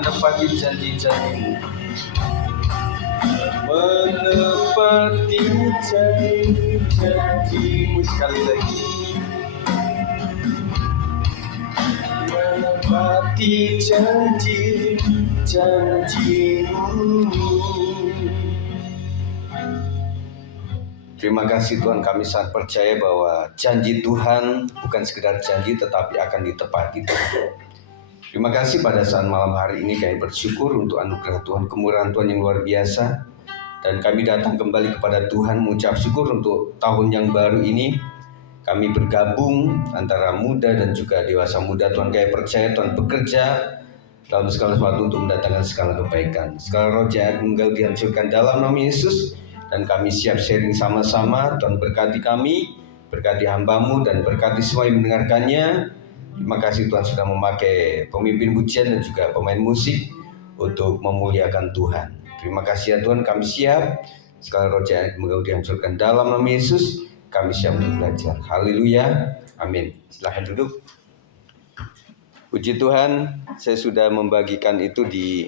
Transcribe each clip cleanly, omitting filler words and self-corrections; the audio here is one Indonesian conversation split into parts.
menepati janji-janji-Mu. Menepati janji-janji-Mu. Sekali lagi. Menepati janji-janji-Mu. Terima kasih Tuhan, kami sangat percaya bahwa janji Tuhan bukan sekedar janji tetapi akan ditepati Tuhan. Terima kasih pada saat malam hari ini kami bersyukur untuk anugerah Tuhan, kemurahan Tuhan yang luar biasa. Dan kami datang kembali kepada Tuhan mengucap syukur untuk tahun yang baru ini. Kami bergabung antara muda dan juga dewasa muda. Tuhan, kami percaya Tuhan bekerja dalam segala sesuatu untuk mendatangkan segala kebaikan. Segala roh jahat engkau dihancurkan dalam nama Yesus. Dan kami siap sharing sama-sama. Tuhan berkati kami, berkati hamba-Mu dan berkati semua yang mendengarkannya. Terima kasih Tuhan sudah memakai pemimpin pujian dan juga pemain musik untuk memuliakan Tuhan. Terima kasih ya Tuhan, kami siap. Segala roh jahat engkau dihancurkan dalam nama Yesus. Kami siap untuk belajar. Haleluya. Amin. Silahkan duduk. Puji Tuhan, saya sudah membagikan itu di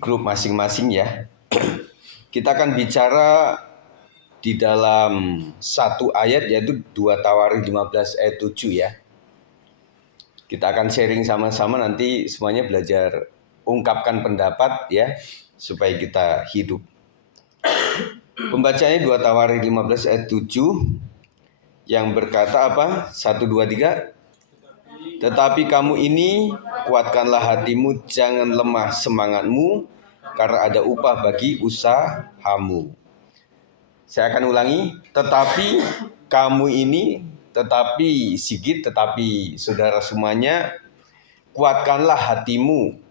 grup masing-masing ya. Kita akan bicara di dalam satu ayat, yaitu 2 Tawarikh 15 ayat 7 ya. Kita akan sharing sama-sama, nanti semuanya belajar ungkapkan pendapat ya, supaya kita hidup. Pembacanya 2 Tawarikh 15 ayat 7 yang berkata apa? 1, 2, 3. Tetapi kamu ini kuatkanlah hatimu, jangan lemah semangatmu, karena ada upah bagi usahamu. Saya akan ulangi. Tetapi kamu ini, tetapi Sigit, tetapi saudara semuanya, kuatkanlah hatimu,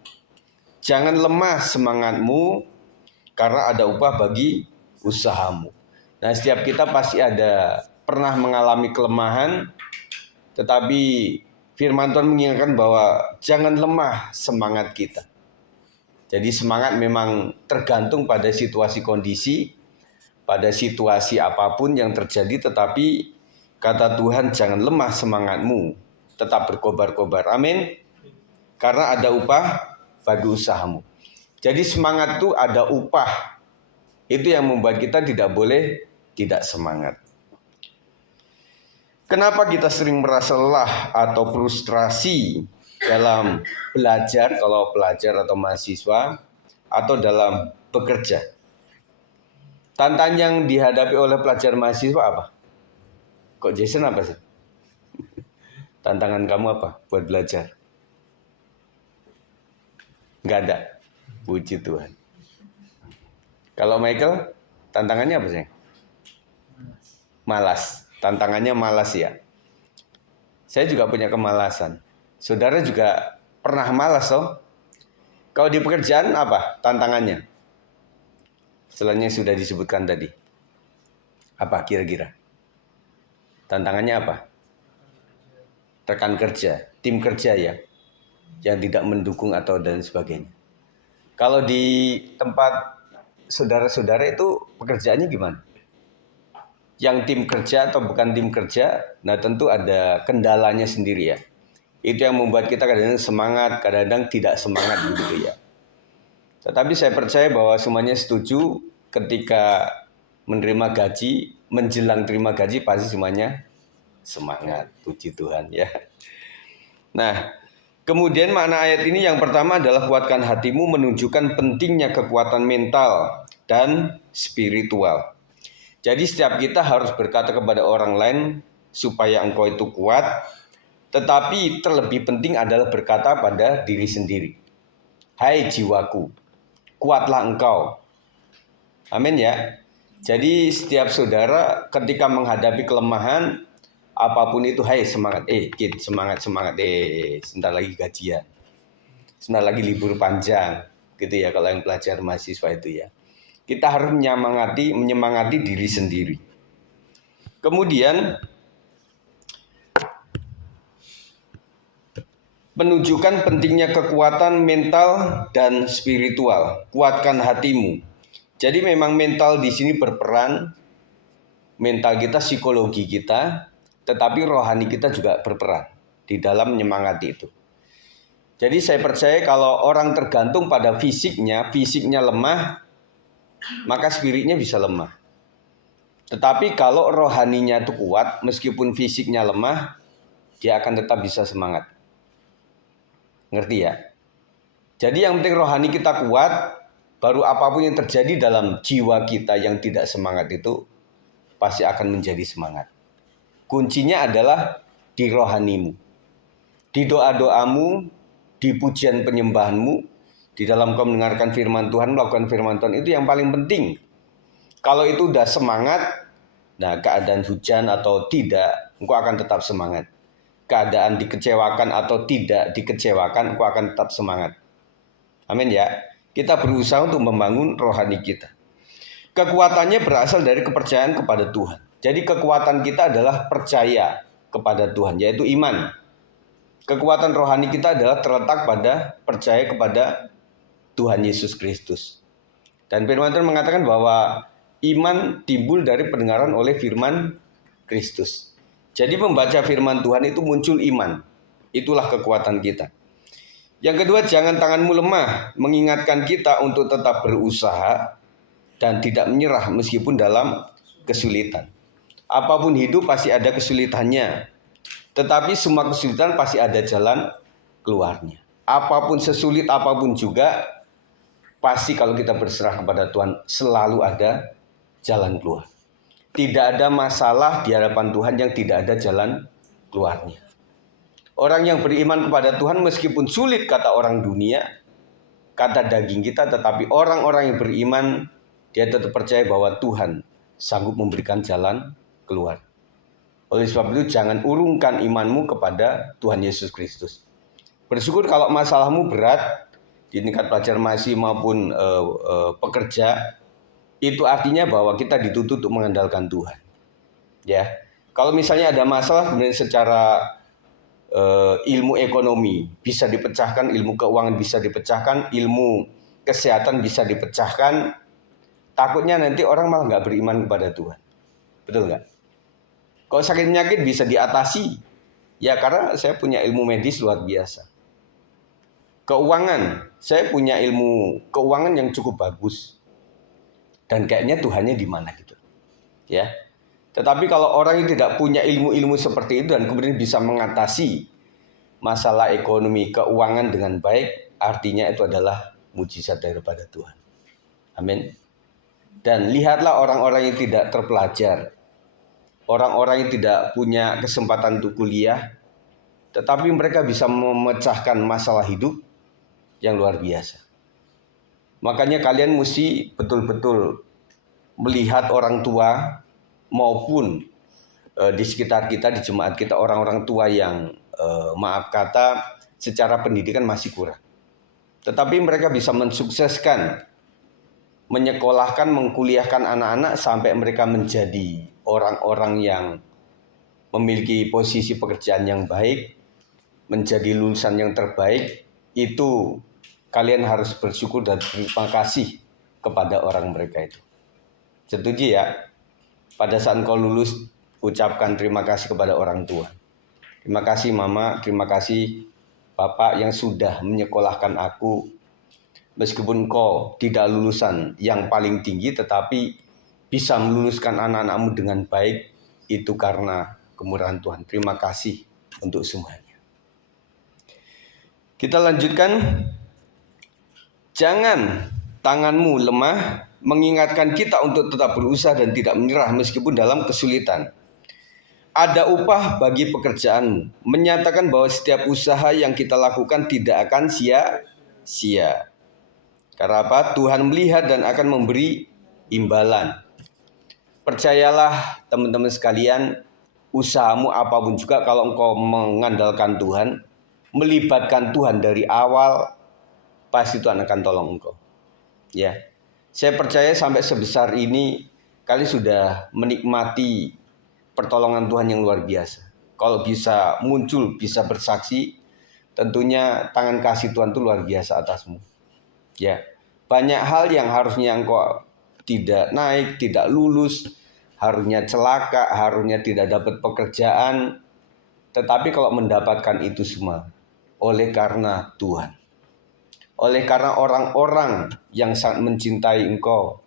jangan lemah semangatmu, karena ada upah bagi usahamu. Nah, setiap kita pasti pernah mengalami kelemahan, tetapi firman Tuhan mengingatkan bahwa jangan lemah semangat kita. Jadi semangat memang tergantung pada situasi kondisi, pada situasi apapun yang terjadi, tetapi kata Tuhan jangan lemah semangatmu, tetap berkobar-kobar. Amin. Karena ada upah bagi usahamu. Jadi semangat itu ada upah. Itu yang membuat kita tidak boleh tidak semangat. Kenapa kita sering merasa lelah atau frustrasi dalam belajar, kalau pelajar atau mahasiswa, atau dalam bekerja? Tantangan yang dihadapi oleh pelajar mahasiswa apa? Kok Jason apa sih? Tantangan kamu apa buat belajar? Nggak ada. Puji Tuhan. Kalau Michael, tantangannya apa sih? Malas. Tantangannya malas ya. Saya juga punya kemalasan. Saudara juga pernah malas toh? Kalau di pekerjaan apa tantangannya? Selainnya sudah disebutkan tadi. Apa kira-kira? Tantangannya apa? Rekan kerja, tim kerja ya, yang tidak mendukung atau dan sebagainya. Kalau di tempat saudara-saudara itu pekerjaannya gimana? Yang tim kerja atau bukan tim kerja, nah tentu ada kendalanya sendiri ya. Itu yang membuat kita kadang-kadang semangat, kadang-kadang tidak semangat begitu ya. Tetapi saya percaya bahwa semuanya setuju ketika menerima gaji, menjelang terima gaji pasti semuanya semangat. Puji Tuhan ya. Nah, kemudian makna ayat ini yang pertama adalah kuatkan hatimu, menunjukkan pentingnya kekuatan mental dan spiritual. Jadi setiap kita harus berkata kepada orang lain supaya engkau itu kuat. Tetapi terlebih penting adalah berkata pada diri sendiri. Hai jiwaku, kuatlah engkau. Amin ya. Jadi setiap saudara ketika menghadapi kelemahan, apapun itu, hai semangat, kid, semangat, sebentar lagi gajian. Sebentar lagi libur panjang, gitu ya kalau yang pelajar mahasiswa itu ya. Kita harus menyemangati diri sendiri. Kemudian menunjukkan pentingnya kekuatan mental dan spiritual. Kuatkan hatimu. Jadi memang mental di sini berperan. Mental kita, psikologi kita, tetapi rohani kita juga berperan. di dalam menyemangati itu. Jadi saya percaya kalau orang tergantung pada fisiknya lemah, maka spiritnya bisa lemah. Tetapi kalau rohaninya itu kuat, meskipun fisiknya lemah, dia akan tetap bisa semangat. Ngerti ya? Jadi yang penting rohani kita kuat, baru apapun yang terjadi dalam jiwa kita yang tidak semangat itu, pasti akan menjadi semangat. Kuncinya adalah di rohanimu. Di doa-doamu, di pujian penyembahanmu, di dalam kau mendengarkan firman Tuhan, melakukan firman Tuhan, itu yang paling penting. Kalau itu udah semangat, nah keadaan hujan atau tidak, engkau akan tetap semangat. Keadaan dikecewakan atau tidak dikecewakan, engkau akan tetap semangat. Amin ya. Kita berusaha untuk membangun rohani kita. Kekuatannya berasal dari kepercayaan kepada Tuhan. Jadi kekuatan kita adalah percaya kepada Tuhan, yaitu iman. Kekuatan rohani kita adalah terletak pada percaya kepada Tuhan Yesus Kristus. Dan firman Tuhan mengatakan bahwa iman timbul dari pendengaran oleh firman Kristus. Jadi membaca firman Tuhan itu muncul iman. Itulah kekuatan kita. Yang kedua, jangan tanganmu lemah, mengingatkan kita untuk tetap berusaha dan tidak menyerah meskipun dalam kesulitan. Apapun hidup pasti ada kesulitannya. Tetapi semua kesulitan pasti ada jalan keluarnya. Apapun sesulit apapun juga, pasti kalau kita berserah kepada Tuhan selalu ada jalan keluar. Tidak ada masalah di hadapan Tuhan yang tidak ada jalan keluarnya. Orang yang beriman kepada Tuhan meskipun sulit kata orang dunia, kata daging kita, tetapi orang-orang yang beriman, dia tetap percaya bahwa Tuhan sanggup memberikan jalan keluar. Oleh sebab itu jangan urungkan imanmu kepada Tuhan Yesus Kristus. Bersyukur kalau masalahmu berat di tingkat pelajar mahasiswa maupun pekerja, itu artinya bahwa kita dituntut untuk mengandalkan Tuhan. Ya, kalau misalnya ada masalah secara ilmu ekonomi bisa dipecahkan, ilmu keuangan bisa dipecahkan, ilmu kesehatan bisa dipecahkan, takutnya nanti orang malah nggak beriman kepada Tuhan. Betul nggak? Kalau sakit penyakit bisa diatasi, ya karena saya punya ilmu medis luar biasa. Keuangan, saya punya ilmu keuangan yang cukup bagus. Dan kayaknya Tuhannya di mana gitu. Ya. Tetapi kalau orang yang tidak punya ilmu-ilmu seperti itu dan kemudian bisa mengatasi masalah ekonomi, keuangan dengan baik, artinya itu adalah mujizat daripada Tuhan. Amin. Dan lihatlah orang-orang yang tidak terpelajar, orang-orang yang tidak punya kesempatan untuk kuliah, tetapi mereka bisa memecahkan masalah hidup yang luar biasa. Makanya kalian mesti betul-betul melihat orang tua maupun di sekitar kita, di jemaat kita, orang-orang tua yang maaf kata secara pendidikan masih kurang. Tetapi mereka bisa mensukseskan, menyekolahkan, mengkuliahkan anak-anak sampai mereka menjadi orang-orang yang memiliki posisi pekerjaan yang baik, menjadi lulusan yang terbaik. Itu kalian harus bersyukur dan terima kasih kepada orang mereka itu. Setuju ya? Pada saat kau lulus, ucapkan terima kasih kepada orang tua. Terima kasih mama, terima kasih bapak yang sudah menyekolahkan aku. Meskipun kau tidak lulusan yang paling tinggi, tetapi bisa meluluskan anak-anakmu dengan baik, itu karena kemurahan Tuhan. Terima kasih untuk semuanya. Kita lanjutkan. Jangan tanganmu lemah, mengingatkan kita untuk tetap berusaha dan tidak menyerah meskipun dalam kesulitan. Ada upah bagi pekerjaanmu, menyatakan bahwa setiap usaha yang kita lakukan tidak akan sia-sia. Karena apa? Tuhan melihat dan akan memberi imbalan. Percayalah teman-teman sekalian, usahamu apapun juga kalau engkau mengandalkan Tuhan, melibatkan Tuhan dari awal, pasti Tuhan akan tolong engkau. Ya. Saya percaya sampai sebesar ini kalian sudah menikmati pertolongan Tuhan yang luar biasa. Kalau bisa muncul, bisa bersaksi, tentunya tangan kasih Tuhan itu luar biasa atasmu. Ya. Banyak hal yang harusnya engkau tidak naik, tidak lulus, harusnya celaka, harusnya tidak dapat pekerjaan, Tetapi kalau mendapatkan itu semua oleh karena Tuhan, oleh karena orang-orang yang sangat mencintai engkau,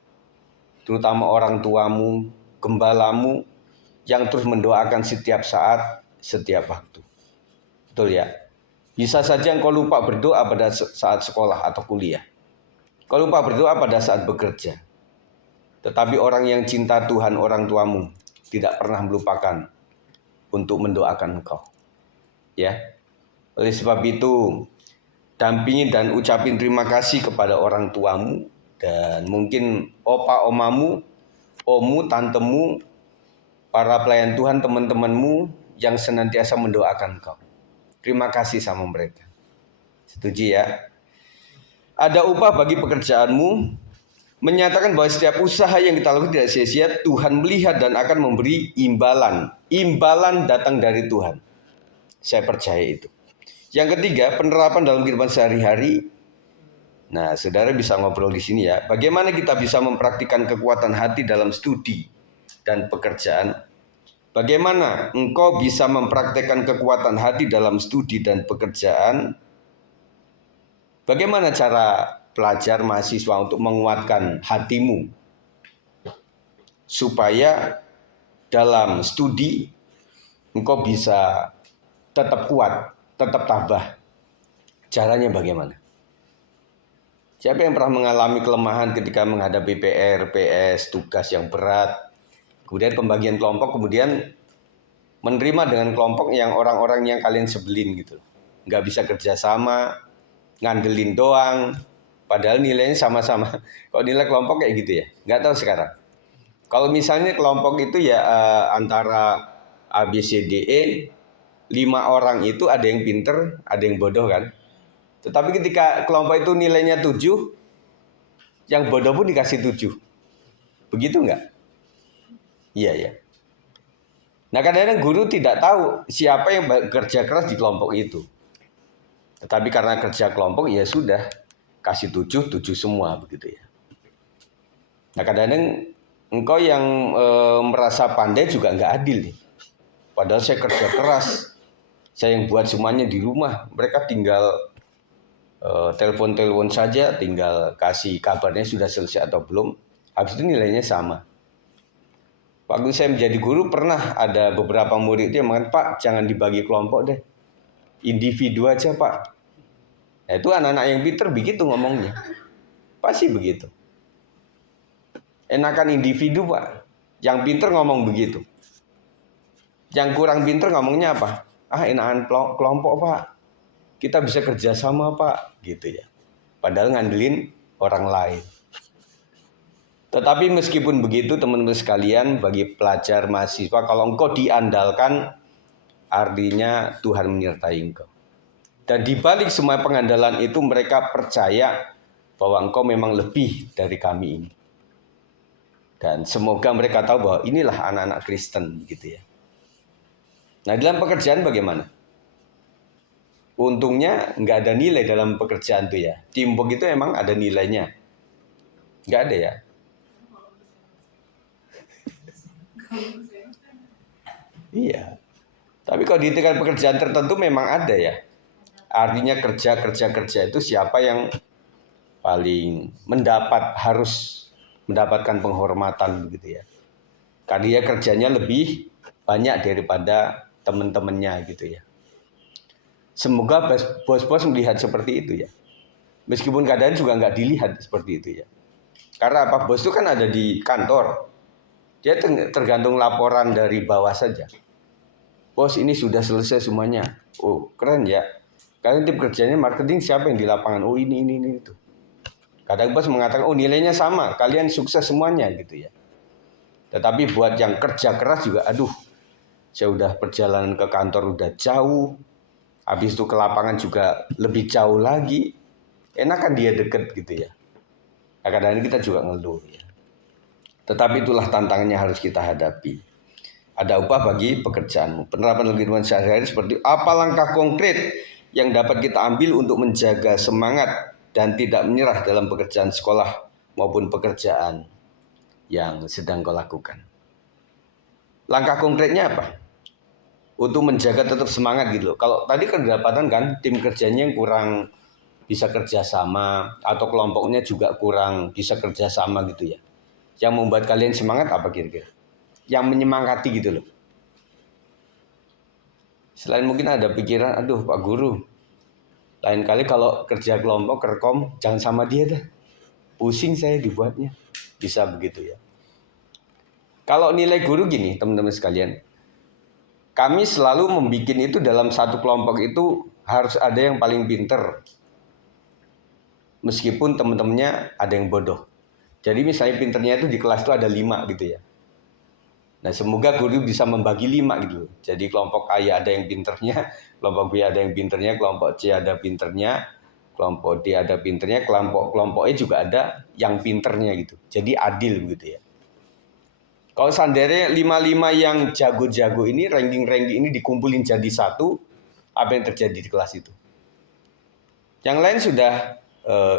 terutama orang tuamu, gembalamu, yang terus mendoakan setiap saat, setiap waktu. Betul ya? Bisa saja engkau lupa berdoa pada saat sekolah atau kuliah. Kau lupa berdoa pada saat bekerja. Tetapi orang yang cinta Tuhan, orang tuamu, tidak pernah melupakan untuk mendoakan engkau. Ya. Oleh sebab itu, dampingi dan ucapin terima kasih kepada orang tuamu dan mungkin opa omamu, omu, tantemu, para pelayan Tuhan, teman-temanmu yang senantiasa mendoakan engkau. Terima kasih sama mereka. Setuju ya? Ada upah bagi pekerjaanmu, menyatakan bahwa setiap usaha yang kita lakukan tidak sia-sia. Tuhan melihat dan akan memberi imbalan. Imbalan datang dari Tuhan. Saya percaya itu. Yang ketiga, penerapan dalam kehidupan sehari-hari. Nah, saudara bisa ngobrol di sini ya. Bagaimana kita bisa mempraktikkan kekuatan hati dalam studi dan pekerjaan? Bagaimana engkau bisa mempraktikkan kekuatan hati dalam studi dan pekerjaan? Bagaimana cara pelajar mahasiswa untuk menguatkan hatimu supaya dalam studi engkau bisa tetap kuat, tetap tabah? Caranya bagaimana? Siapa yang pernah mengalami kelemahan ketika menghadapi PR, PS, tugas yang berat, kemudian pembagian kelompok, kemudian menerima dengan kelompok yang orang-orang yang kalian sebelin gitu, nggak bisa kerjasama, ngandelin doang, padahal nilainya sama-sama. Kalau nilai kelompok kayak gitu ya, nggak tahu sekarang. Kalau misalnya kelompok itu ya antara A, B, C, D, E, 5 orang itu ada yang pinter, ada yang bodoh kan. Tetapi ketika kelompok itu nilainya 7, yang bodoh pun dikasih 7. Begitu nggak? Iya ya. Nah kadang-kadang guru tidak tahu siapa yang bekerja keras di kelompok itu. Tetapi karena kerja kelompok ya sudah, kasih 7 semua begitu ya. Nah kadang-kadang engkau yang merasa pandai juga nggak adil nih. Padahal saya kerja keras, saya yang buat semuanya di rumah. Mereka tinggal telepon-telepon saja, tinggal kasih kabarnya sudah selesai atau belum. Habis itu nilainya sama. Waktu saya menjadi guru pernah ada beberapa murid yang mengatakan, Pak jangan dibagi kelompok deh, individu aja Pak. Nah, itu anak-anak yang pinter begitu ngomongnya. Pasti begitu. Enakan individu Pak. Yang pinter ngomong begitu. Yang kurang pinter ngomongnya apa? Enakan kelompok Pak. Kita bisa kerjasama Pak. Gitu ya. Padahal ngandelin orang lain. Tetapi meskipun begitu teman-teman sekalian, bagi pelajar mahasiswa, kalau engkau diandalkan, artinya Tuhan menyertai engkau. Dan di balik semua pengandalan itu mereka percaya bahwa engkau memang lebih dari kami ini. Dan semoga mereka tahu bahwa inilah anak-anak Kristen gitu ya. Nah dalam pekerjaan bagaimana? Untungnya nggak ada nilai dalam pekerjaan itu ya. Teamwork itu emang ada nilainya. Nggak ada ya. Iya. Tapi kalau di tingkat pekerjaan tertentu memang ada ya. Artinya kerja itu siapa yang paling harus mendapatkan penghormatan begitu ya. Karena dia kerjanya lebih banyak daripada teman-temannya gitu ya. Semoga bos-bos melihat seperti itu ya. Meskipun kadang juga nggak dilihat seperti itu ya. Karena apa? Bos itu kan ada di kantor. Dia tergantung laporan dari bawah saja. Bos ini sudah selesai semuanya. Oh keren ya. Kalian tim kerjanya marketing siapa yang di lapangan? Oh ini itu. Kadang bos mengatakan oh nilainya sama. Kalian sukses semuanya gitu ya. Tetapi buat yang kerja keras juga aduh. Saya udah perjalanan ke kantor udah jauh. Habis itu ke lapangan juga lebih jauh lagi. Enak kan dia deket gitu ya. Nah, kadang-kadang kita juga ngeluh ya. Tetapi itulah tantangannya harus kita hadapi. Ada upah bagi pekerjaanmu. Penerapan dalam kehidupan sehari-hari seperti apa langkah konkret yang dapat kita ambil untuk menjaga semangat dan tidak menyerah dalam pekerjaan sekolah maupun pekerjaan yang sedang kau lakukan. Langkah konkretnya apa? untuk menjaga tetap semangat gitu loh. Kalau tadi kedapatan kan tim kerjanya yang kurang bisa kerjasama atau kelompoknya juga kurang bisa kerjasama gitu ya. Yang membuat kalian semangat apa kira-kira? Yang menyemangati gitu loh. Selain mungkin ada pikiran, aduh Pak Guru, lain kali kalau kerja kelompok kerkom jangan sama dia dah. Pusing saya dibuatnya. Bisa begitu ya. Kalau nilai guru gini teman-teman sekalian, kami selalu membuat itu dalam satu kelompok itu harus ada yang paling pinter. Meskipun teman-temannya ada yang bodoh. Jadi misalnya pinternya itu di kelas itu ada 5 gitu ya. Nah semoga guru bisa membagi 5 gitu. Jadi kelompok A ya ada yang pinternya, kelompok B ada yang pinternya, kelompok C ada pinternya, kelompok D ada pinternya, kelompok E juga ada yang pinternya gitu. Jadi adil begitu ya. Kalau seandainya 5 yang jago-jago ini, ranking-ranking ini dikumpulin jadi satu, apa yang terjadi di kelas itu? Yang lain sudah,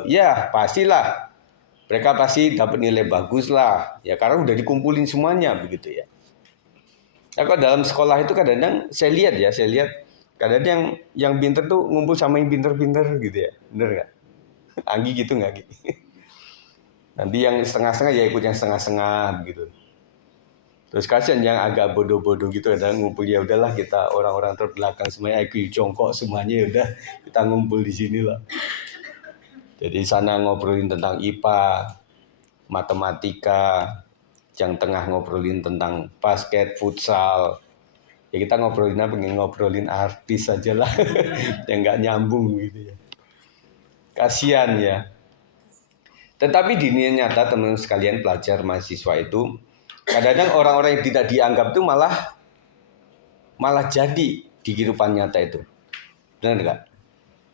ya pastilah, mereka pasti dapat nilai bagus lah, ya karena udah dikumpulin semuanya begitu ya. Nah, kalau dalam sekolah itu kadang-kadang saya lihat kadang-kadang yang pinter tuh ngumpul sama yang pinter-pinter gitu ya, bener nggak? Anggi gitu nggak gitu? Nanti yang setengah-setengah ya ikut yang setengah-setengah gitu. Terus kasihan yang agak bodoh-bodoh gitu ada ngumpul, ya udahlah kita orang-orang terbelakang semuanya IQ jongkok semuanya, ya udah kita ngumpul di sini lah. Jadi sana ngobrolin tentang IPA, matematika, yang tengah ngobrolin tentang basket, futsal. Ya kita ngobrolin apa? Ngobrolin artis aja lah, yang nggak nyambung gitu ya. Kasihan ya. Tetapi di dunia nyata teman-teman sekalian pelajar mahasiswa itu kadang-kadang orang-orang yang tidak dianggap itu malah jadi di kehidupan nyata itu. Benar nggak?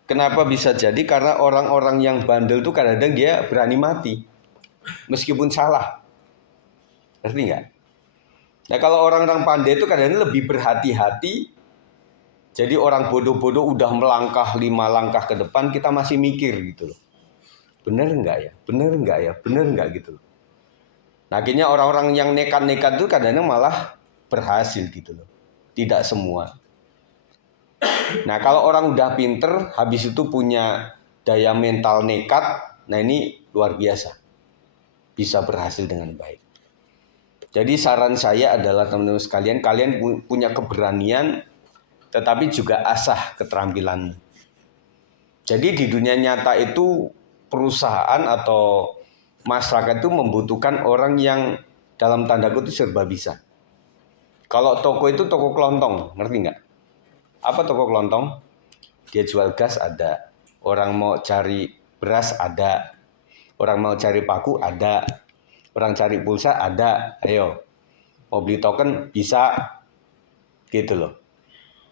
Kenapa bisa jadi? Karena orang-orang yang bandel itu kadang-kadang dia berani mati. Meskipun salah. Ngerti nggak? Nah kalau orang-orang pandai itu kadang-kadang lebih berhati-hati. Jadi orang bodoh-bodoh udah melangkah 5 langkah ke depan, kita masih mikir gitu loh. Benar nggak ya? Benar nggak ya? Benar nggak gitu loh. Nah, akhirnya orang-orang yang nekat-nekat itu kadang-kadang malah berhasil gitu loh. Tidak semua. Nah, kalau orang udah pinter, habis itu punya daya mental nekat, nah ini luar biasa. Bisa berhasil dengan baik. Jadi saran saya adalah teman-teman sekalian, kalian punya keberanian, tetapi juga asah keterampilan. Jadi di dunia nyata itu perusahaan atau masyarakat itu membutuhkan orang yang dalam tanda kutip serba bisa. Kalau toko itu toko kelontong, ngerti nggak? Apa toko kelontong? Dia jual gas ada, orang mau cari beras ada, orang mau cari paku ada, orang cari pulsa ada, ayo. Mau beli token bisa, gitu loh.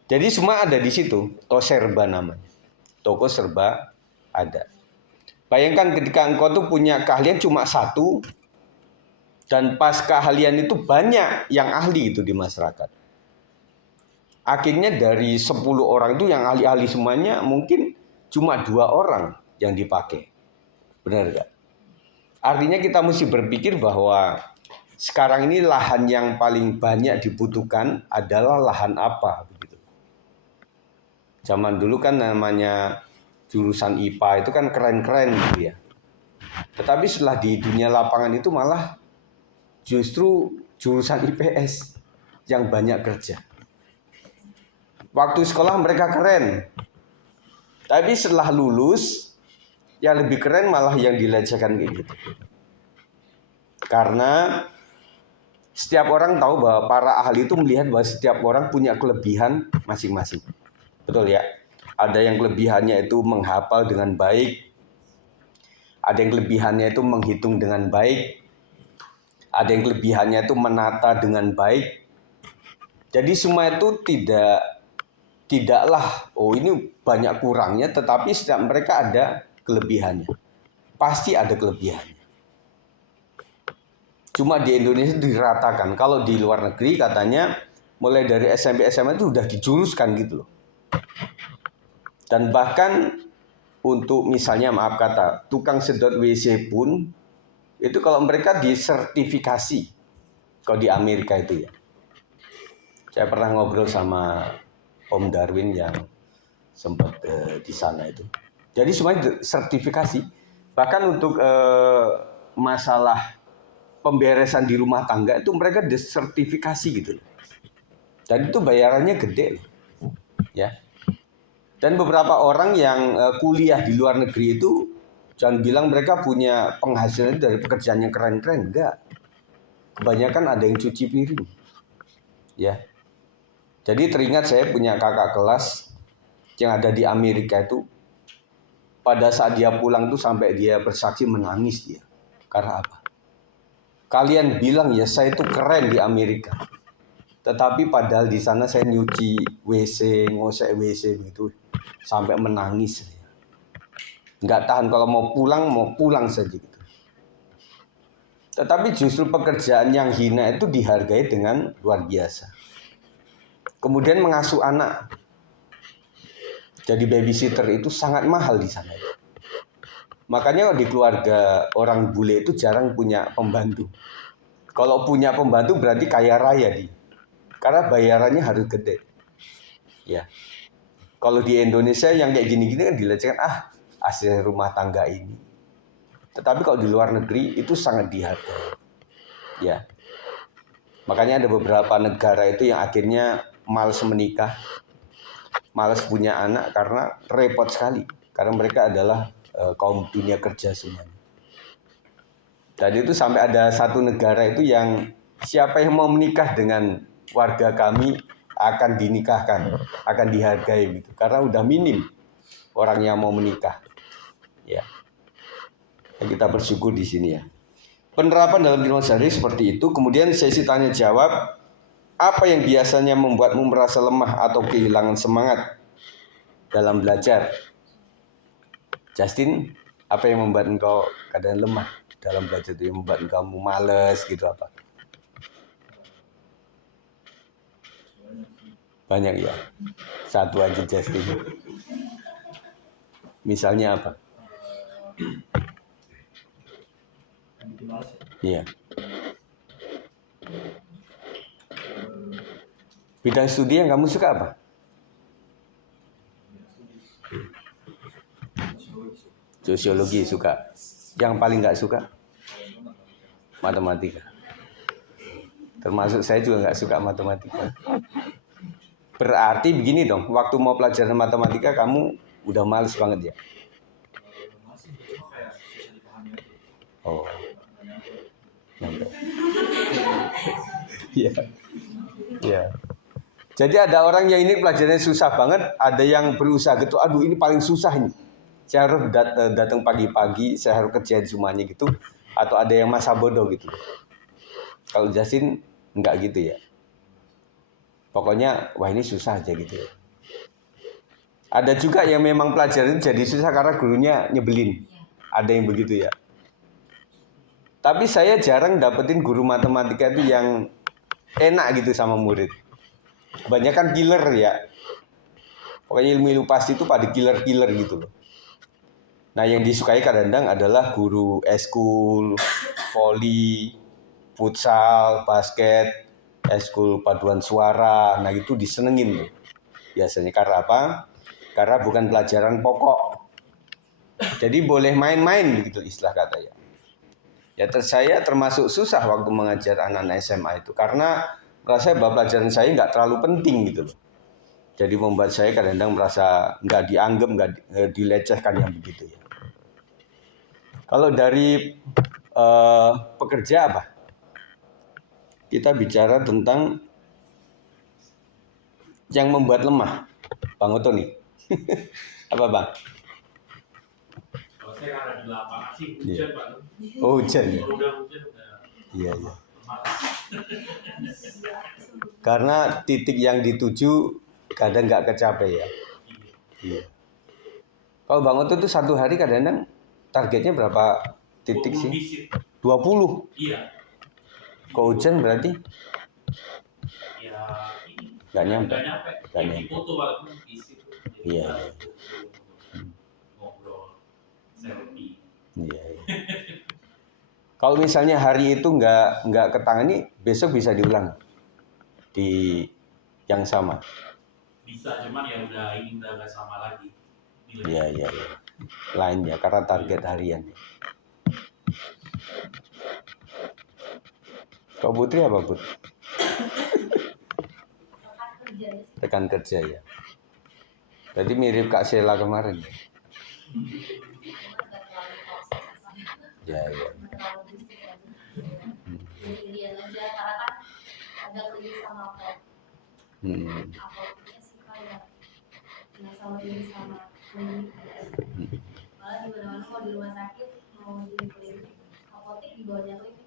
Jadi semua ada di situ, toko serba namanya. Toko serba ada. Bayangkan ketika engkau tuh punya keahlian cuma satu, dan pas keahlian itu banyak yang ahli itu di masyarakat. Akhirnya dari 10 orang itu yang ahli-ahli semuanya mungkin cuma 2 orang yang dipakai. Benar nggak? Artinya kita mesti berpikir bahwa sekarang ini lahan yang paling banyak dibutuhkan adalah lahan apa? Begitu. Zaman dulu kan namanya jurusan IPA itu kan keren-keren gitu ya. Tetapi setelah di dunia lapangan itu malah justru jurusan IPS yang banyak kerja. Waktu sekolah mereka keren. Tapi setelah lulus, yang lebih keren malah yang dilecehkan kayak gitu. Karena setiap orang tahu bahwa para ahli itu melihat bahwa setiap orang punya kelebihan masing-masing. Betul ya? Ada yang kelebihannya itu menghafal dengan baik. Ada yang kelebihannya itu menghitung dengan baik. Ada yang kelebihannya itu menata dengan baik. Jadi semua itu tidaklah, oh ini banyak kurangnya, tetapi setiap mereka ada kelebihannya. Pasti ada kelebihannya. Cuma di Indonesia diratakan. Kalau di luar negeri katanya mulai dari SMP SMA itu sudah dijuruskan gitu loh. Dan bahkan untuk misalnya maaf kata tukang sedot WC pun itu kalau mereka disertifikasi kalau di Amerika itu ya. Saya pernah ngobrol sama Om Darwin yang sempat di sana itu. Jadi semuanya sertifikasi. Bahkan untuk masalah pemberesan di rumah tangga itu mereka desertifikasi gitu. Dan itu bayarannya gede loh. Ya. Dan beberapa orang yang kuliah di luar negeri itu jangan bilang mereka punya penghasilan dari pekerjaan yang keren-keren, enggak. Kebanyakan ada yang cuci piring. Ya. Jadi teringat saya punya kakak kelas yang ada di Amerika itu, pada saat dia pulang tuh sampai dia bersaksi menangis dia. Karena apa? Kalian bilang ya saya itu keren di Amerika. Tetapi padahal di sana saya nyuci WC, ngosek WC begitu sampai menangis. Nggak tahan kalau mau pulang saja gitu. Tetapi justru pekerjaan yang hina itu dihargai dengan luar biasa. Kemudian mengasuh anak. Jadi babysitter itu sangat mahal di sana. Makanya di keluarga orang bule itu jarang punya pembantu. Kalau punya pembantu berarti kaya raya dia. Karena bayarannya harus gede. Ya. Kalau di Indonesia yang kayak gini-gini kan dilecehkan, hasil rumah tangga ini. Tetapi kalau di luar negeri itu sangat dihargai. Ya. Makanya ada beberapa negara itu yang akhirnya malas menikah, malas punya anak karena repot sekali. Karena mereka adalah kaum dunia kerja semuanya. Tadi itu sampai ada satu negara itu yang siapa yang mau menikah dengan warga kami akan dinikahkan, akan dihargai gitu. Karena udah minim orang yang mau menikah. Ya. Kita bersyukur di sini ya. Penerapan dalam kehidupan sehari seperti itu. Kemudian sesi tanya jawab, apa yang biasanya membuatmu merasa lemah atau kehilangan semangat dalam belajar? Justin, apa yang membuat engkau kadang lemah dalam belajar itu, yang membuat kamu males gitu apa? Banyak ya. Satu aja Justin. Misalnya apa? Iya. Bidang studi yang kamu suka apa? Sosiologi suka. Yang paling nggak suka? Matematika. Termasuk saya juga nggak suka matematika. Berarti begini dong, waktu mau pelajaran matematika kamu udah males banget ya? Oh. Iya. Iya. Jadi ada orang yang ini pelajarannya susah banget, ada yang berusaha gitu, aduh ini paling susah ini. Saya harus datang pagi-pagi, saya harus kerjain semuanya gitu. Atau ada yang masa bodoh gitu. Kalau Justin enggak gitu ya. Pokoknya wah ini susah aja gitu ya. Ada juga yang memang pelajaran jadi susah karena gurunya nyebelin. Ada yang begitu ya. Tapi saya jarang dapetin guru matematika itu yang enak gitu sama murid. Kebanyakan killer ya. Pokoknya ilmu pasti itu pada killer-killer gitu loh. Nah yang disukai kadang-kadang adalah guru eskul, voli, futsal, basket, eskul paduan suara. Nah itu disenengin tuh. Biasanya karena apa? Karena bukan pelajaran pokok. Jadi boleh main-main gitu istilah katanya. Ya saya termasuk susah waktu mengajar anak-anak SMA itu. Karena merasa bahwa pelajaran saya nggak terlalu penting gitu loh. Jadi membuat saya kadang-kadang merasa nggak dianggap, nggak dilecehkan yang begitu ya. Kalau dari pekerja apa? Kita bicara tentang yang membuat lemah. Bang Oto nih. Apa Bang? Kalau saya ada di lapangan sih hujan Pak. Oh hujan. Udah hujan udah. Iya. Karena titik yang dituju kadang nggak kecapai ya. Iya. Kalau Bang Oto itu satu hari kadang-kadang targetnya berapa titik sih? 20. Iya. Kalau hujan berarti? Ya ini. Nggak nyampe. Nggak nyampe. Foto waktu visit. Iya. Ngobrol. Selfie. Iya. Kalau misalnya hari itu nggak ketangani, besok bisa diulang Yang sama. Bisa, cuman ya udah nggak sama lagi. Iya. Lain ya, karena target harian. Kau Putri apa, Put? Rekan kerja ya. Jadi mirip Kak Sheila kemarin. Ya. Sendirian aja karena kan ada klinik sama apoteknya sih kayak nggak sama ini sama klinik malah di mana-mana mau di rumah sakit mau di klinik apotek di bawahnya klinik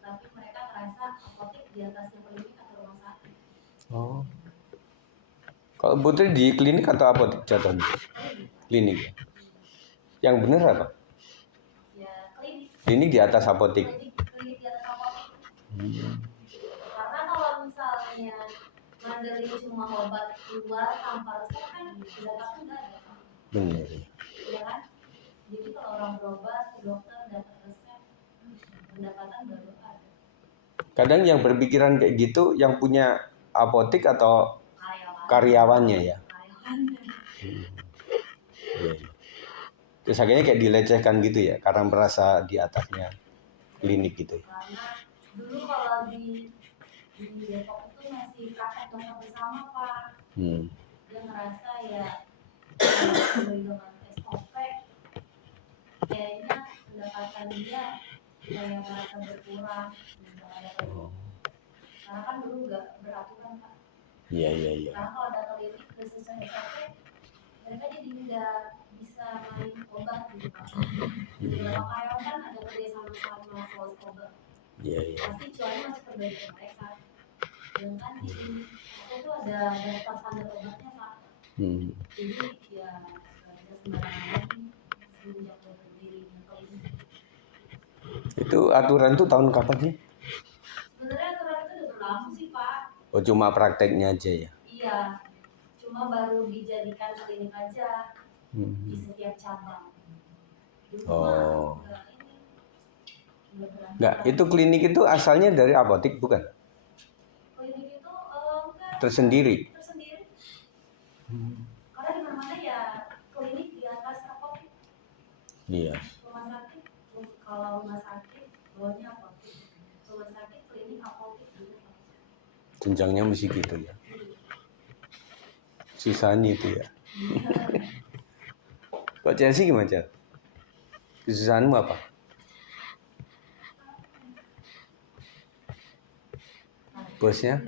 tapi mereka merasa apotek di atasnya klinik atau rumah sakit. Oh. Kalau Putri di klinik atau apotek jatuhnya? Klinik. Yang benar apa? Ya klinik. Klinik di atas apotek. Klinik di atas apotek. Karena kalau misalnya mandiri cuma obat luar tanpa resep kan pendapatan nggak ada. Benar. Ya kan? Jadi kalau orang berobat ke dokter dapat resep pendapatan baru ada. Kadang yang berpikiran kayak gitu yang punya apotek atau karyawannya ya. Terus akhirnya kayak dilecehkan gitu ya, karena merasa di atasnya klinik gitu. Karena dulu kalau di Depok itu masih praktek dokter bersama Pak. Dia ngerasa ya dengan SOP kayaknya pendapatan dia kayak merasa berkurang. Karena kan dulu nggak beraturan Pak. Iya. Karena kalau ada klinik khusus SOP mereka jadi nggak bisa main obat gitu Pak. Beberapa karyawan kan ada kerjasama sama sales obat. Iya. Pasti cuannya masih terbagi ke mereka. Dan kan di sini aku tuh ada daftar standar obatnya Pak. Jadi ya ada sembarangan lagi semenjak berdirinya klinik. Itu aturan tuh tahun kapan sih? Sebenarnya aturan itu udah berlangsung sih Pak. Oh cuma prakteknya aja ya? Iya, cuma baru dijadikan klinik aja di setiap cabang. Oh. Enggak, itu klinik itu asalnya dari apotek bukan? Klinik itu enggak. Tersendiri. Karena di mana-mana ya klinik di atas apotek. Iya. Rumah sakit, kalau rumah sakit bawahnya apotek. Rumah sakit, klinik, apotek gitu. Jenjangnya mesti gitu ya. Susahnya itu ya. Kok Chelsea gimana, Cel? Kesusahanmu apa? Bosnya?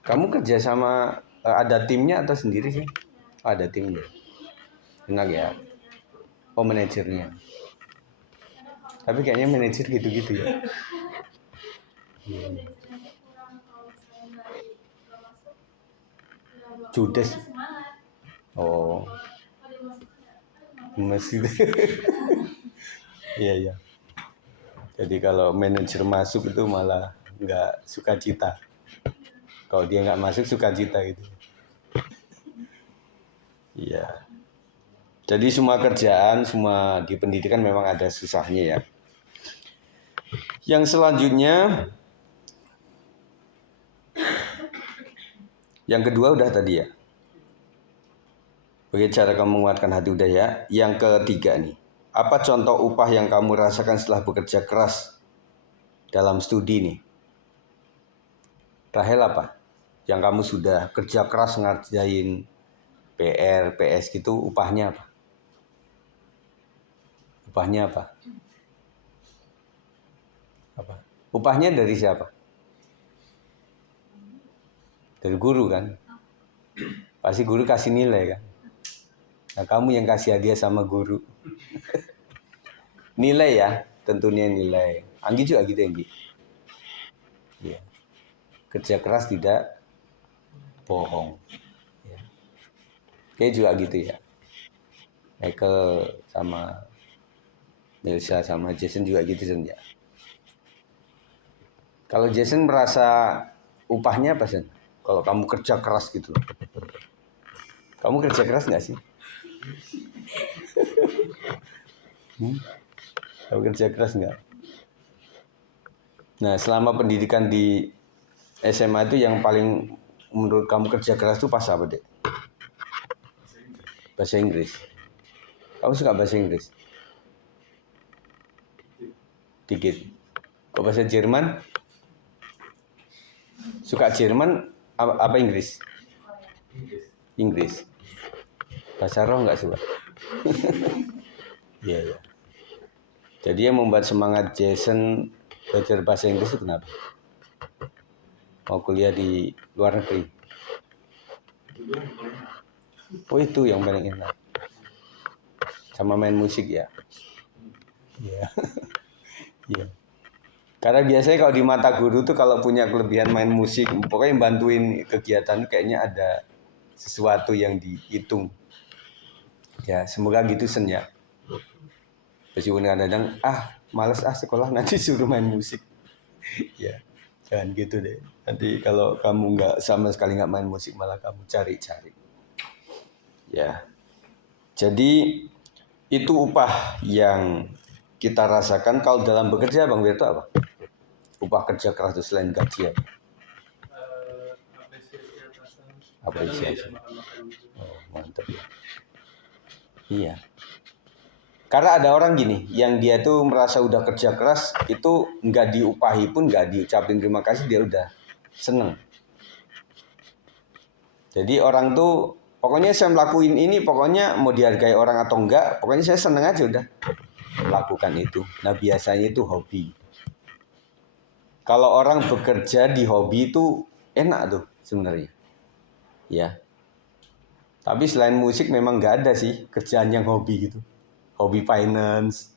Kamu kerja sama ada timnya atau sendiri sih? Ada timnya. Enak ya. Oh manajernya. Tapi kayaknya manajer gitu-gitu ya. Judes. Oh. Masih. Iya. Jadi kalau manajer masuk itu malah nggak sukacita. Kalau dia nggak masuk sukacita gitu. Iya. Jadi semua kerjaan, semua di pendidikan memang ada susahnya ya. Yang selanjutnya, yang kedua udah tadi ya. Bagaimana cara kamu menguatkan hati udah ya. Yang ketiga nih, apa contoh upah yang kamu rasakan setelah bekerja keras dalam studi nih? Rahel apa? Yang kamu sudah kerja keras ngerjain PR, PS gitu, upahnya apa? Upahnya apa? Apa? Upahnya dari siapa? Dari guru kan? Pasti guru kasih nilai kan? Nah kamu yang kasih hadiah sama guru. Nilai ya, tentunya nilai. Anggi juga gitu Anggi. Ya. Kerja keras tidak bohong. Ya. Kayak juga gitu ya. Michael sama Melissa sama Jason juga gitu ya. Kalau Jason merasa upahnya apa sih? Kalau kamu kerja keras gitu. Kamu kerja keras nggak sih? Kamu kerja keras nggak? Nah, selama pendidikan di SMA itu yang paling menurut kamu kerja keras itu pas apa, Dek? Bahasa Inggris. Kamu suka bahasa Inggris? Dikit. Kok bahasa Jerman? Suka Jerman apa Inggris? Inggris. Bahasa roh nggak suka? Iya, ya. Jadi yang membuat semangat Jason belajar bahasa Inggris itu kenapa? Mau kuliah di luar negeri. Oh, itu yang paling enak. Sama main musik ya. Iya. Iya. Karena biasanya kalau di mata guru tuh kalau punya kelebihan main musik, pokoknya bantuin kegiatan kayaknya ada sesuatu yang dihitung. Ya, semoga gitu Sen ya. Meskipun kadang-kadang males sekolah nanti suruh main musik. Ya, jangan gitu deh. Nanti kalau kamu sama sekali nggak main musik malah kamu cari-cari. Ya. Jadi itu upah yang kita rasakan kalau dalam bekerja, Bang Wirto apa? Upah kerja keras itu selain gaji ya? Apresiasi. Oh, mantap ya. Iya. Karena ada orang gini, yang dia tuh merasa udah kerja keras, itu nggak diupahi pun, nggak diucapin terima kasih, dia udah seneng. Jadi orang tuh, pokoknya saya melakukan ini, pokoknya mau dihargai orang atau enggak, pokoknya saya seneng aja udah melakukan itu. Nah biasanya itu hobi. Kalau orang bekerja di hobi itu enak tuh sebenarnya. Ya. Tapi selain musik memang nggak ada sih kerjaan yang hobi gitu. Hobi finance,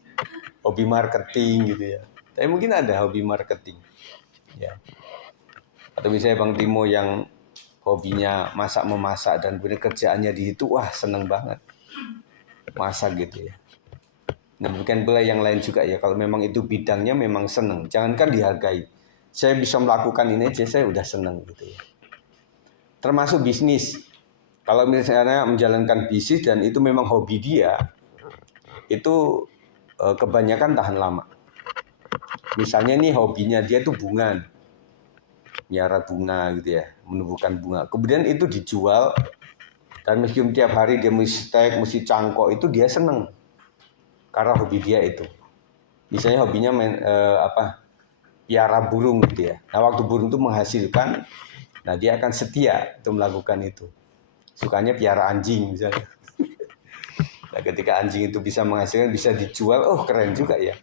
hobi marketing gitu ya. Tapi mungkin ada hobi marketing. Ya. Atau misalnya Bang Timo yang hobinya masak-memasak dan kemudian kerjaannya di situ, wah seneng banget. Masak gitu ya. Nah bukan pula yang lain juga ya, kalau memang itu bidangnya memang seneng. Jangankan dihargai. Saya bisa melakukan ini aja, saya udah seneng gitu ya. Termasuk bisnis. Kalau misalnya menjalankan bisnis dan itu memang hobi dia, itu kebanyakan tahan lama. Misalnya nih hobinya dia tuh bunga, miara bunga gitu ya, menumbuhkan bunga. Kemudian itu dijual dan meskipun tiap hari dia mesti stek, mesti cangkok, itu dia seneng karena hobi dia itu. Misalnya hobinya piara burung gitu ya. Nah waktu burung itu menghasilkan, nah dia akan setia untuk melakukan itu. Sukanya piara anjing misalnya. Nah, ketika anjing itu bisa menghasilkan, bisa dijual, oh keren juga ya.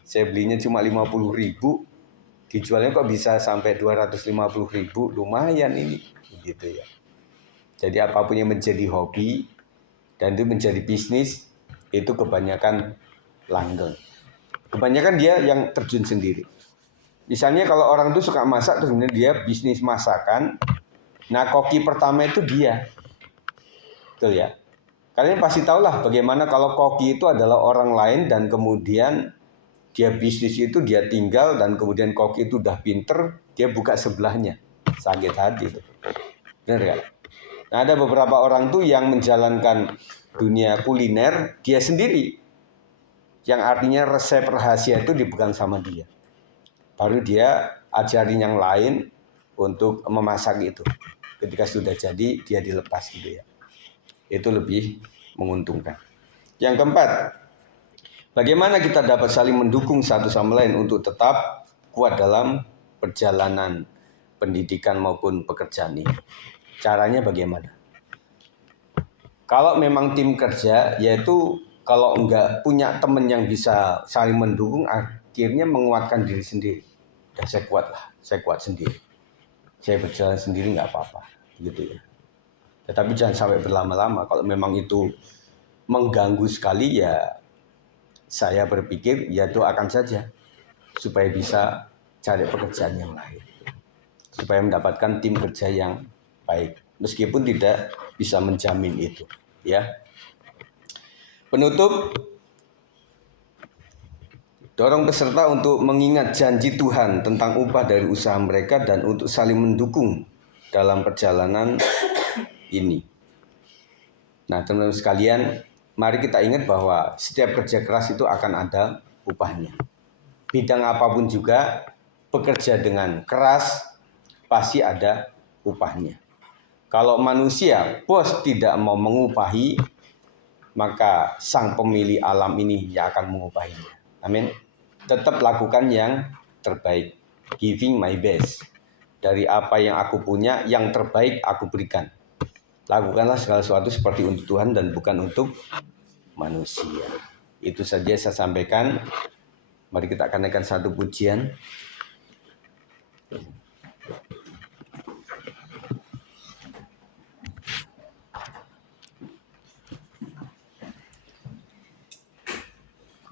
Saya belinya cuma 50.000, dijualnya kok bisa sampai 250.000, lumayan ini, gitu ya. Jadi apapun yang menjadi hobi dan itu menjadi bisnis, itu kebanyakan langgeng. Kebanyakan dia yang terjun sendiri. Misalnya kalau orang itu suka masak, terus kemudian dia bisnis masakan, nah koki pertama itu dia, betul ya. Kalian pasti tahu lah bagaimana kalau koki itu adalah orang lain dan kemudian dia bisnis itu dia tinggal dan kemudian koki itu udah pinter, dia buka sebelahnya. Sakit hati itu. Benar ya? Nah, ada beberapa orang tuh yang menjalankan dunia kuliner dia sendiri. Yang artinya resep rahasia itu dipegang sama dia. Baru dia ajarin yang lain untuk memasak itu. Ketika sudah jadi dia dilepas gitu ya. Itu lebih menguntungkan. Yang keempat, bagaimana kita dapat saling mendukung satu sama lain untuk tetap kuat dalam perjalanan pendidikan maupun pekerjaan ini. Caranya bagaimana? Kalau memang tim kerja, yaitu kalau enggak punya teman yang bisa saling mendukung, akhirnya menguatkan diri sendiri. Dan saya kuat lah, saya kuat sendiri. Saya berjalan sendiri nggak apa-apa, gitu ya. Tetapi jangan sampai berlama-lama. Kalau memang itu mengganggu sekali, ya saya berpikir ya doakan saja supaya bisa cari pekerjaan yang lain, supaya mendapatkan tim kerja yang baik, meskipun tidak bisa menjamin itu. Ya. Penutup, dorong peserta untuk mengingat janji Tuhan tentang upah dari usaha mereka dan untuk saling mendukung dalam perjalanan ini. Nah, teman-teman sekalian, mari kita ingat bahwa setiap kerja keras itu akan ada upahnya. Bidang apapun juga, bekerja dengan keras, pasti ada upahnya. Kalau manusia, bos tidak mau mengupahi, maka sang pemilik alam ini yang akan mengupahinya. Amin. Tetap lakukan yang terbaik. Giving my best. Dari apa yang aku punya, yang terbaik aku berikan. Lakukanlah segala sesuatu seperti untuk Tuhan dan bukan untuk manusia. Itu saja saya sampaikan. Mari kita akan naikkan satu pujian.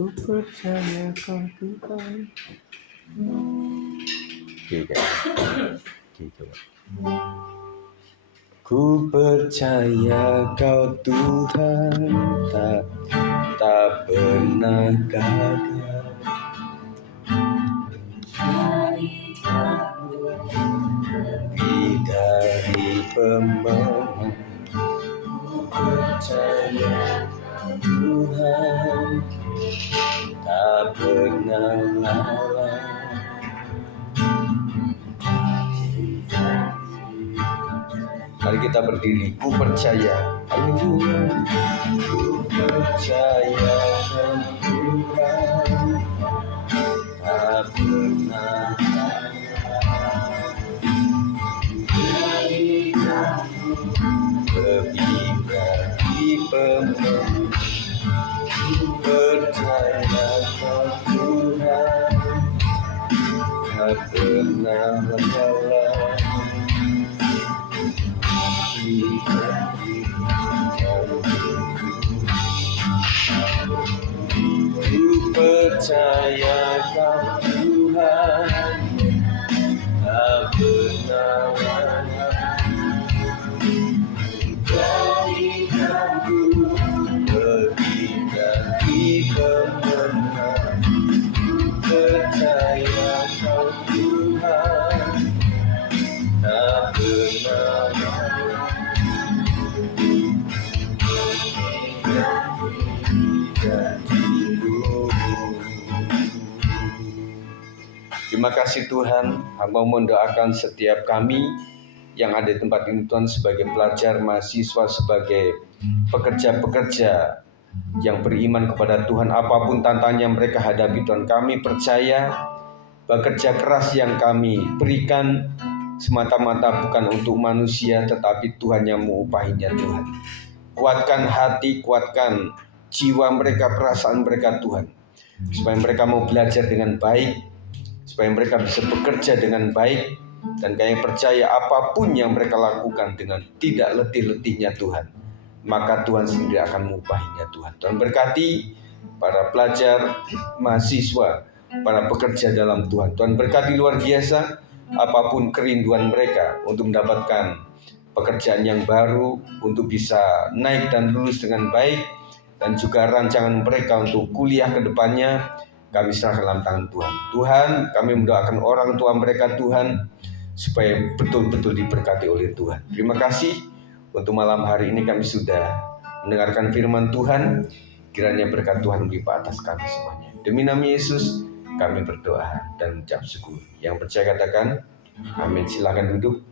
Ku percaya kau Tuhan. Ku percaya kau Tuhan, tak pernah gagal. Lebih dari pemenang. Ku percaya kau Tuhan, tak pernah lawan. Mari kita berdiri. Ku percaya, haleluya. Ku percaya Tuhan, tak pernah dari kamu lebih dari pemenang. Ku percaya Tuhan, tak pernah lawan. Ku percaya kau Tuhan, tak pernah berikanku lebih dari pemenang. Ku percaya kau Tuhan, tak pernah Terima kasih Tuhan, hamba mendoakan setiap kami yang ada di tempat ini Tuhan sebagai pelajar, mahasiswa, sebagai pekerja-pekerja yang beriman kepada Tuhan. Apapun tantangan yang mereka hadapi Tuhan, kami percaya bekerja keras yang kami berikan semata-mata bukan untuk manusia, tetapi Tuhan yang mengupahinya Tuhan. Kuatkan hati, kuatkan jiwa mereka, perasaan mereka Tuhan, supaya mereka mau belajar dengan baik, supaya mereka bisa bekerja dengan baik, dan kami percaya apapun yang mereka lakukan dengan tidak letih-letihnya Tuhan, maka Tuhan sendiri akan mengupahinya Tuhan. Tuhan berkati para pelajar, mahasiswa, para pekerja dalam Tuhan. Tuhan berkati luar biasa apapun kerinduan mereka untuk mendapatkan pekerjaan yang baru, untuk bisa naik dan lulus dengan baik, dan juga rancangan mereka untuk kuliah ke depannya, kami serahkan dalam tangan Tuhan. Tuhan, kami mendoakan orang tua mereka Tuhan, supaya betul-betul diberkati oleh Tuhan. Terima kasih untuk malam hari ini kami sudah mendengarkan firman Tuhan. Kiranya berkat Tuhan melimpah atas kami semuanya. Demi nama Yesus kami berdoa dan ucap syukur. Yang percaya katakan amin. Silakan duduk.